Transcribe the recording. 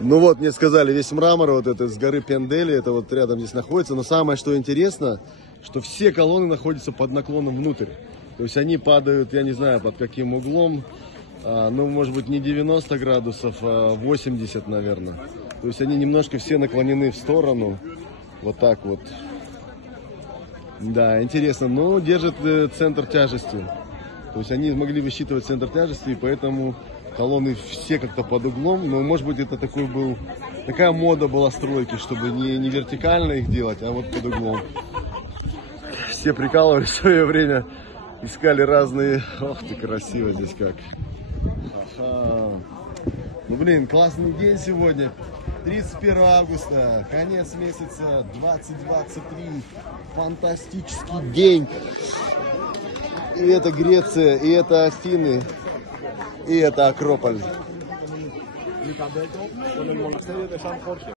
Ну вот, мне сказали, весь мрамор вот это с горы Пендели, это вот рядом здесь находится. Но самое, что интересно, что все колонны находятся под наклоном внутрь. То есть они падают, я не знаю, под каким углом. Ну, может быть, не 90 градусов, а 80, наверное. То есть они немножко все наклонены в сторону. Вот так вот. Да, интересно. Но держит центр тяжести. То есть они смогли высчитывать центр тяжести, и поэтому колонны все как-то под углом. Но, может быть, это такая мода была стройки, чтобы не вертикально их делать, а вот под углом. Все прикалывались в свое время, искали разные... Ох ты, красиво здесь как. Ага. Ну, блин, классный день сегодня. 31 августа, конец месяца 2023. Фантастический день. И это Греция, и это Афины, и это Акрополь.